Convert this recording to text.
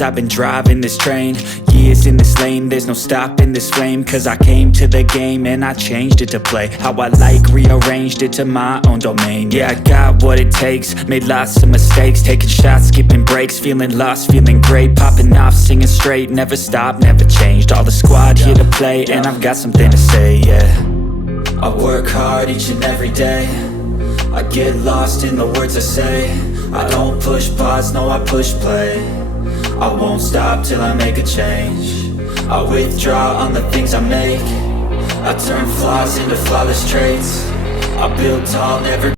years I've been driving this train, years in this lane, there's no stopping this flame. Cause I came to the game and I changed it to play how I like, rearranged it to my own domain. Yeah, I got what it takes, made lots of mistakes, taking shots, skipping breaks, feeling lost, feeling great, popping off, singing straight, never stopped, never changed. All the squad here to play, and I've got something to say, yeah. I work hard each and every day, I get lost in the words I say. I don't push pause, no, I push play. I won't stop till I make a change. I withdraw on the things I make, I turn flaws into flawless traits. I build tall, never